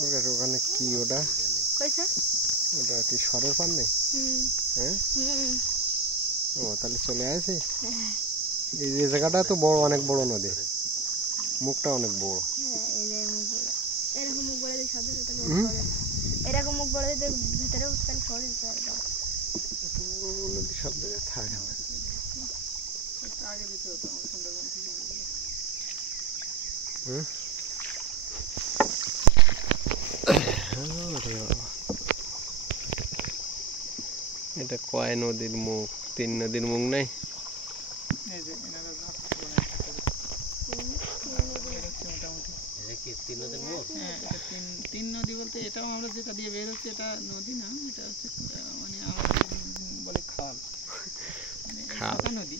ওর কাছে ওখানে কি ওটা ওটা কি সরের পান নেই? হ্যাঁ, ও তাহলে চলে আসে। এই যে জায়গাটা তো বড়, অনেক বড় নদী, মুখটা অনেক বড়। এরকম মুখ বড় ভিতরে উত্তাল সরে যেতে পারবে। নদী সব জায়গায় থাকে। আগে দিতে হতো আমার সুন্দরবন থেকে। এটা কয় নদীর মুখ? 3 নদীর মুখ নাই? তিন নদী বলতে এটাও আমরা যেটা দিয়ে বের হচ্ছে এটা নদী না, এটা হচ্ছে মানে আমাদের বলে খাল, মানে খাতা নদী।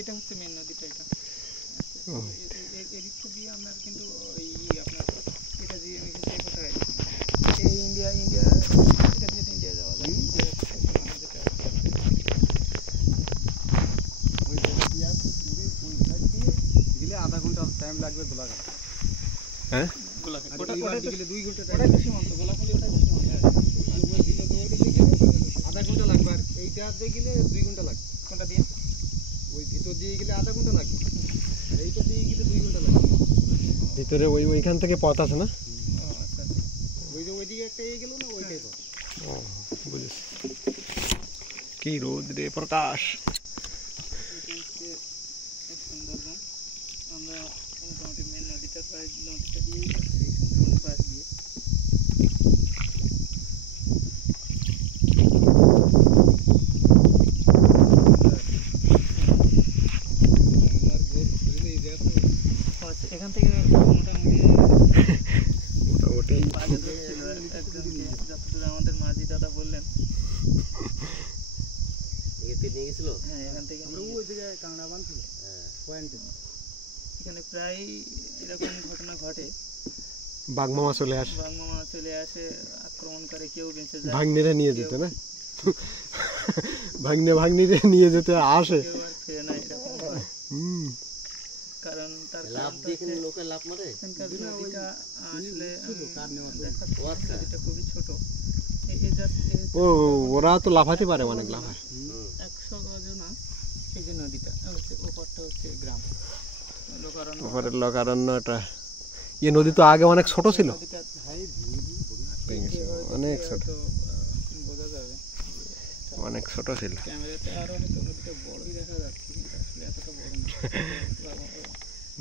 এটা হচ্ছে মেন নদীটা। এটা এদিকটা দিয়ে আপনার কিন্তু আপনার এটা দিয়ে মিশেছে কোথায় এই ইন্ডিয়া এটা দিয়ে ইন্ডিয়া যাওয়া যায়। আধা ঘন্টা টাইম লাগবে গোলাঘাট। হ্যাঁ, ওটা গেলে 2 ঘন্টা টাইম। ওটা সীমান্ত গোলাখালি, ওটা সীমান্ত। আধা ঘন্টা লাগবে, আর এইটাতে গেলে 2 ঘন্টা লাগবে। কোনটা দিয়ে? ওই ভিতর দিয়ে গেলে আধা ঘন্টা লাগবে, আর এইটা দিয়ে গেলে 2 ঘন্টা লাগবে। ভিতরে ওইখান থেকে পথ আছে না? আচ্ছা, ওই যে ওইদিকে একটা গেল না, ওইটাই পথ। ও বুঝেছি। কি রোদ রে প্রকাশ! সুন্দরবন আমরা মোটামুটি মেন নদীটা প্রায় নদীটা দিয়েই যাচ্ছি, সুন্দরবন পাশ দিয়ে। এখান থেকে মোটামুটি যতদূর আমাদের মাঝি দাদা বললেন হ্যাঁ, এখান থেকে এখানে প্রায় এরকম ঘটনা ঘটে। বাঘমামা চলে আসে, আক্রমণ করে, কেউ বেঁচে যায়, ভাগ্নিরে নিয়ে যেতে না, ভাগ্নিরে নিয়ে যেতে আসে, কেউ আর ফিরে না, এরকম হয়। কারণ তার নদীটা আসলে নদীটা খুবই ছোট। ওরা তো লাফাতে পারে, অনেক লাফায়। 100 গজও না। এই যে নদীটা হচ্ছে, ওপরটা হচ্ছে গ্রাম, লোকারণ্যটা। এই নদী তো আগে অনেক ছোট ছিল, অনেক ছোট, বোঝা যাবে অনেক ছোট ছিল। ক্যামেরাতে আরো হয়তো নদীটা বড়ই দেখা যাচ্ছে, কিন্তু আসলে এতটা বড় না।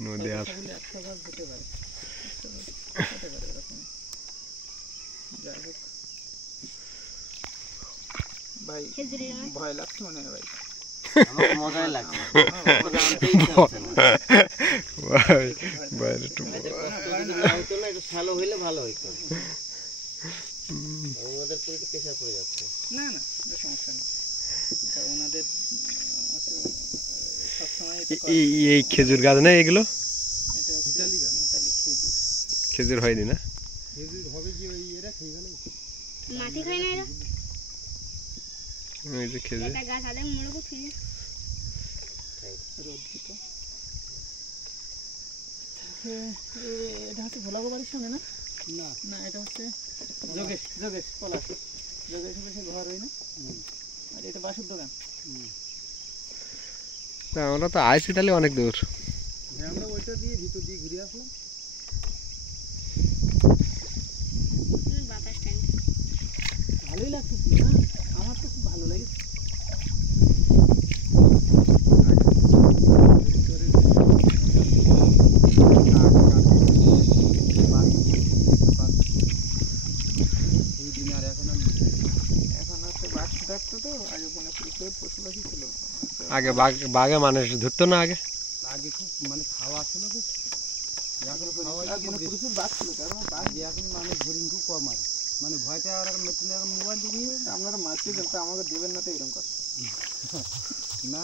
নদী আছে 100 গজ হতে পারে, এরকম। যাই হোক ভাই, ভয় লাগছে মনে হয় ভাই। মজাই লাগছে। ভালো হইলে ভালো হইতো। ওদের প্রেশার পড়ে যাচ্ছে। না না, সমস্যা নেই। ওনাদের সবসময় এই খেজুর গাছ না এগুলো? এটা ইতালি খেজুর হয়নি না? খেজুর হবে কি, ওই এরা খেয়ে গেল, মাটি খায় না এরা। এই যে খেজুর, এটা গাছ আদে মুড়ো খেয়ে রোদ দিত। এটা হচ্ছে ভোলা বাড়ির সামনে না? না, এটা হচ্ছে যোগেশ পলাশ। যোগেশের পাশে ঘর হয় না, আর এটা বাসুর দোকান। আমরা তো আইসি তাহলে অনেক দূর। আমরা ওইটা দিয়ে ভিতর দিয়ে ঘুরে আসলাম। বাতাস টাইম ভালোই লাগতেছিল না? আমার তো খুব ভালো লাগে। আগে বাঘে মানুষ ধরতো না, আগে খুব মানে খাওয়া ছিল, প্রচুর বাঘ ছিল। এখন মানুষ হরিণ খুব কম মারে, মানে ভয়টা। আর নতুন এখন মোবাইল ঢুকিয়ে আপনারা মাছকে আমাকে দেবেন না তো, এরকম কথা না।